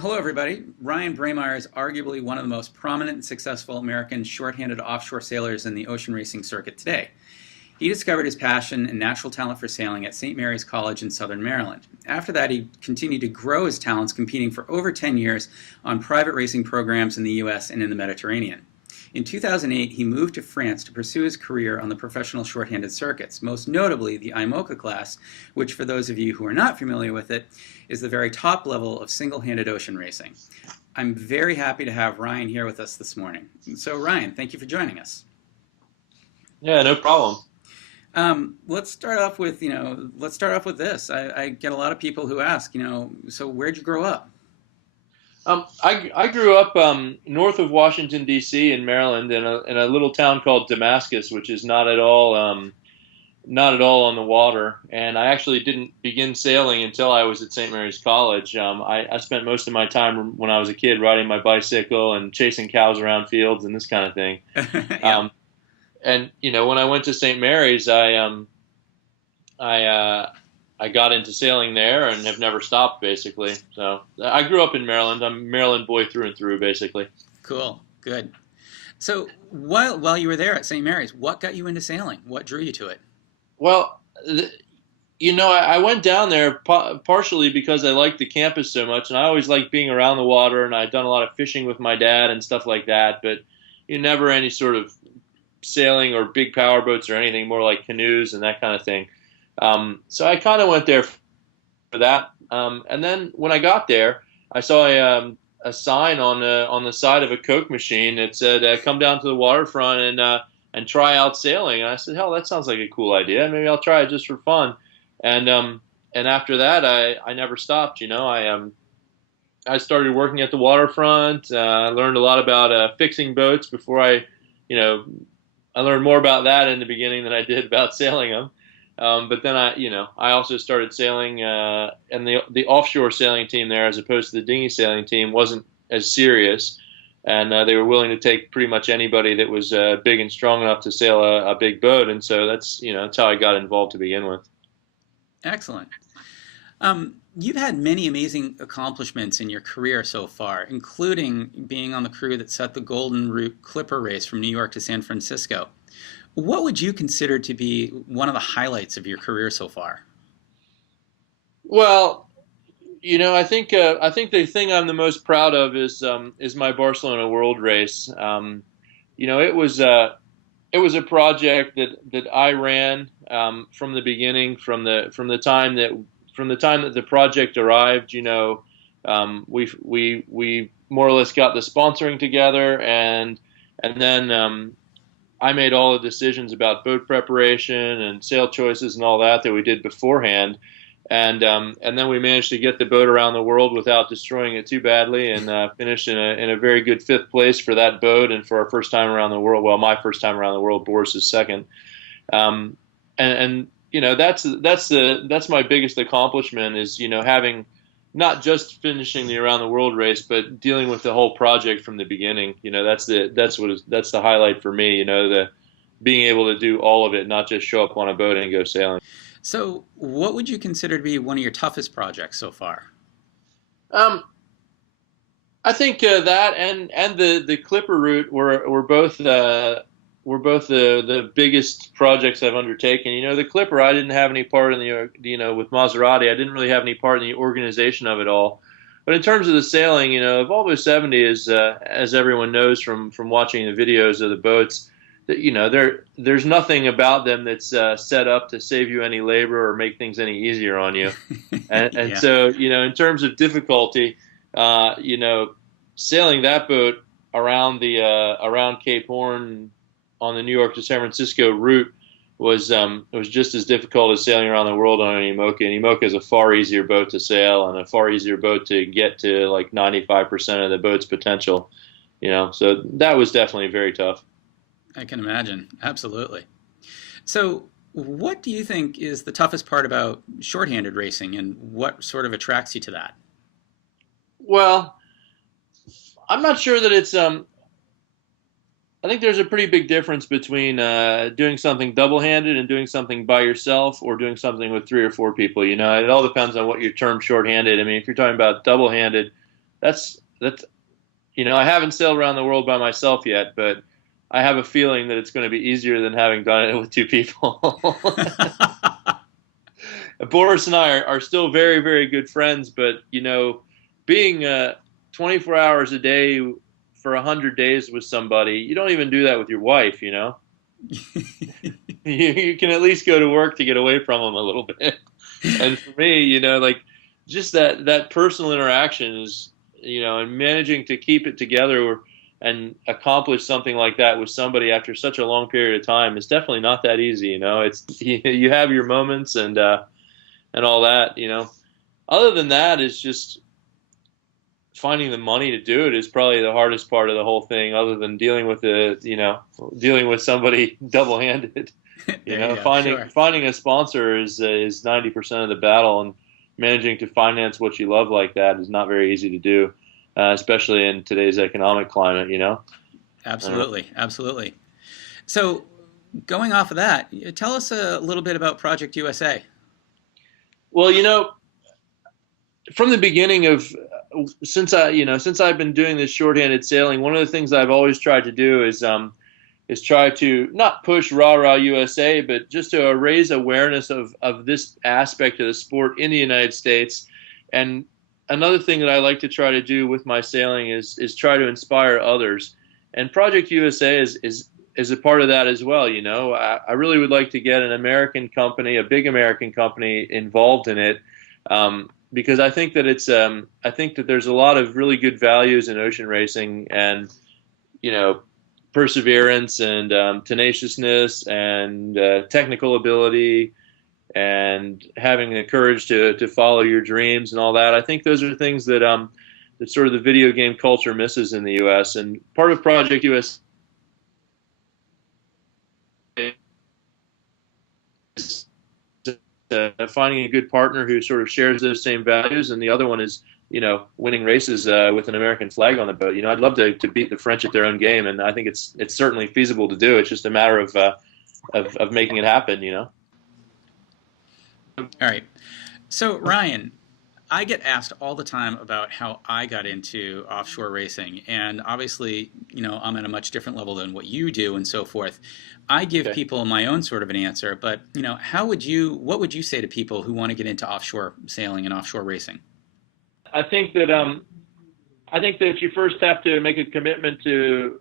Hello, everybody. Ryan Breymaier is arguably one of the most prominent and successful American shorthanded offshore sailors in the ocean racing circuit today. He discovered his passion and natural talent for sailing at St. Mary's College in Southern Maryland. After that, he continued to grow his talents, competing for over 10 years on private racing programs in the U.S. and in the Mediterranean. In 2008, he moved to France to pursue his career on the professional shorthanded circuits, most notably the IMOCA class, which, for those of you who are not familiar with it, is the very top level of single-handed ocean racing. I'm very happy to have Ryan here with us this morning. So, Ryan, thank you for joining us. Yeah, no problem. Let's start off with, this. I get a lot of people who ask, so where'd you grow up? I grew up north of Washington D.C. in Maryland in a little town called Damascus, which is not at all on the water. And I actually didn't begin sailing until I was at St. Mary's College. I spent most of my time when I was a kid riding my bicycle and chasing cows around fields and this kind of thing. Yeah, Um, and when I went to St. Mary's, I I got into sailing there and have never stopped basically. So I grew up in Maryland. I'm a Maryland boy through and through basically. cool, good. So while you were there at St. Mary's, what got you into sailing? What drew you to it? Well, I went down there partially because I liked the campus so much, and I always liked being around the water, and I'd done a lot of fishing with my dad and stuff like that. But never any sort of sailing or big power boats or anything, more like canoes and that kind of thing. So I kind of went there for that. And then when I got there, I saw a sign on the side of a Coke machine that said, "Come down to the waterfront and try out sailing." And I said, "Hell, that sounds like a cool idea. Maybe I'll try it just for fun." And after that, I never stopped. I started working at the waterfront. I learned a lot about fixing boats before you know, I learned more about that in the beginning than I did about sailing them. But then I also started sailing, and the offshore sailing team there, as opposed to the dinghy sailing team, wasn't as serious, and they were willing to take pretty much anybody that was big and strong enough to sail a big boat, and so that's how I got involved to begin with. Excellent. You've had many amazing accomplishments in your career so far, including being on the crew that set the Golden Route Clipper race from New York to San Francisco. What would you consider to be one of the highlights of your career so far? Well, I think the thing I'm the most proud of is my Barcelona World Race. It was a project that I ran from the beginning, from the time that the project arrived. We more or less got the sponsoring together, and then I made all the decisions about boat preparation and sail choices and all that we did beforehand. And then we managed to get the boat around the world without destroying it too badly, and finished in a very good fifth place for that boat and for our first time around the world. Well, my first time around the world, Boris's second. And that's my biggest accomplishment is having not just finishing the around the world race, but dealing with the whole project from the beginning. That's the highlight for me. The being able to do all of it, not just show up on a boat and go sailing. So, what would you consider to be one of your toughest projects so far? Um, I think that and the Clipper route were both the biggest projects I've undertaken. The Clipper, I didn't have any part in with Maserati. I didn't really have any part in the organization of it all. But in terms of the sailing, Volvo 70 is, as everyone knows from watching the videos of the boats, that there's nothing about them that's set up to save you any labor or make things any easier on you. And Yeah. so, in terms of difficulty, sailing that boat around Cape Horn on the New York to San Francisco route was just as difficult as sailing around the world on an IMOCA. And IMOCA is a far easier boat to sail and a far easier boat to get to like 95% of the boat's potential. So that was definitely very tough. I can imagine. Absolutely. So, what do you think is the toughest part about shorthanded racing, and what sort of attracts you to that? Well, I'm not sure that it's I think there's a pretty big difference between doing something double-handed and doing something by yourself or doing something with three or four people. It all depends on what you term shorthanded. I mean, if you're talking about double-handed, that's I haven't sailed around the world by myself yet, but I have a feeling that it's going to be easier than having done it with two people. Boris and I are still very, very good friends, but being 24 hours a day for 100 days with somebody, you don't even do that with your wife. You can at least go to work to get away from them a little bit. And for me, like just that personal interaction is, and managing to keep it together and accomplish something like that with somebody after such a long period of time is definitely not that easy. It's you have your moments and all that. Other than that, it's just finding the money to do it is probably the hardest part of the whole thing, other than dealing with dealing with somebody double-handed. Finding a sponsor is 90% of the battle, and managing to finance what you love like that is not very easy to do, especially in today's economic climate. Absolutely. So, going off of that, tell us a little bit about Project USA. Well, from the beginning of since I've been doing this shorthanded sailing, one of the things I've always tried to do is try to not push rah rah USA, but just to raise awareness of this aspect of the sport in the United States. And another thing that I like to try to do with my sailing is try to inspire others. And Project USA is a part of that as well. I really would like to get an American company, a big American company, involved in it. Because I think that there's a lot of really good values in ocean racing, and perseverance and tenaciousness and technical ability and having the courage to follow your dreams and all that. I think those are things that that sort of the video game culture misses in the U.S. And part of Project US is finding a good partner who sort of shares those same values, and the other one is winning races with an American flag on the boat. I'd love to beat the French at their own game, and I think it's certainly feasible to do. It's just a matter of making it happen. All right. So Ryan, I get asked all the time about how I got into offshore racing, and obviously, I'm at a much different level than what you do and so forth. I give people my own sort of an answer, but what would you say to people who want to get into offshore sailing and offshore racing? I think that you first have to make a commitment to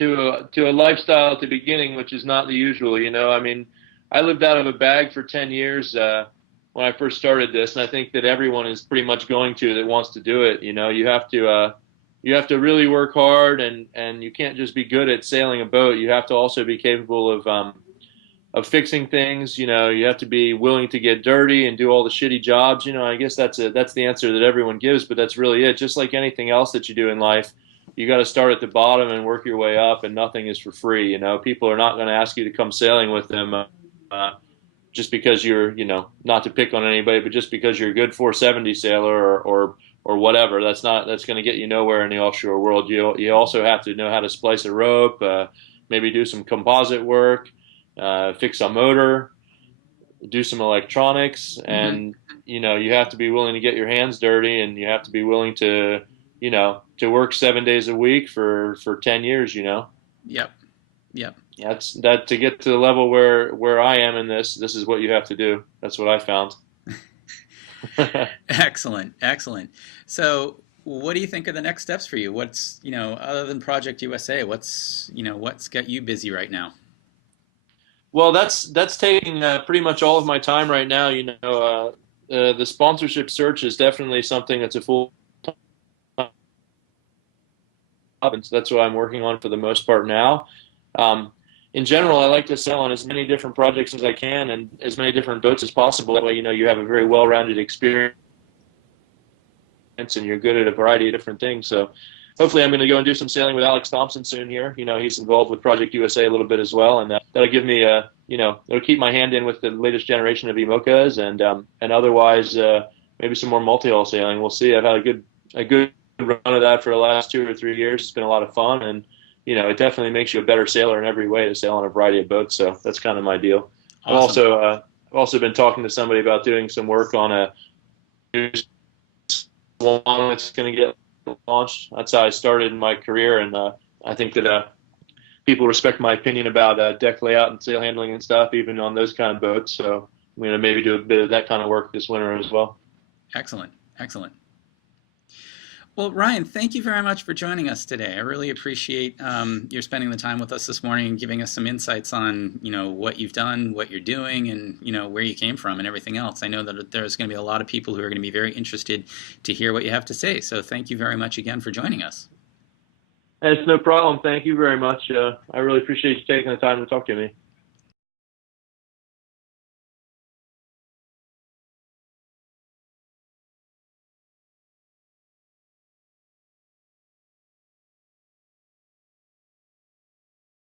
a lifestyle at the beginning, which is not the usual. I lived out of a bag for 10 years when I first started this, and I think that everyone is pretty much going to that wants to do it. You have to really work hard, and you can't just be good at sailing a boat. You have to also be capable of fixing things. You have to be willing to get dirty and do all the shitty jobs. I guess that's the answer that everyone gives, but that's really it. Just like anything else that you do in life, you got to start at the bottom and work your way up, and nothing is for free. People are not going to ask you to come sailing with them just because you're, not to pick on anybody, but just because you're a good 470 sailor or whatever. That's going to get you nowhere in the offshore world. You also have to know how to splice a rope, maybe do some composite work, fix a motor, do some electronics, and you have to be willing to get your hands dirty, and you have to be willing to work 7 days a week for 10 years. Yep. That's to get to the level where I am in this is what you have to do. That's what I found. Excellent. So what do you think are the next steps for you? What's, other than Project USA, what's got you busy right now? Well, that's taking pretty much all of my time right now. The sponsorship search is definitely something that's a full time, and so that's what I'm working on for the most part now. In general, I like to sail on as many different projects as I can and as many different boats as possible. That way, you have a very well-rounded experience and you're good at a variety of different things. So hopefully I'm going to go and do some sailing with Alex Thompson soon here. He's involved with Project USA a little bit as well, and that'll give me it'll keep my hand in with the latest generation of IMOCAs, and otherwise maybe some more multi-hull sailing. We'll see. I've had a good run of that for the last 2 or 3 years. It's been a lot of fun, and it definitely makes you a better sailor in every way to sail on a variety of boats. So that's kind of my deal. Awesome. I've also been talking to somebody about doing some work on a new swan that's going to get launched. That's how I started my career, and I think that people respect my opinion about deck layout and sail handling and stuff, even on those kind of boats. So I'm going to maybe do a bit of that kind of work this winter as well. Excellent, excellent. Well, Ryan, thank you very much for joining us today. I really appreciate your spending the time with us this morning and giving us some insights on, what you've done, what you're doing, and, where you came from and everything else. I know that there's going to be a lot of people who are going to be very interested to hear what you have to say. So thank you very much again for joining us. It's no problem. Thank you very much. I really appreciate you taking the time to talk to me.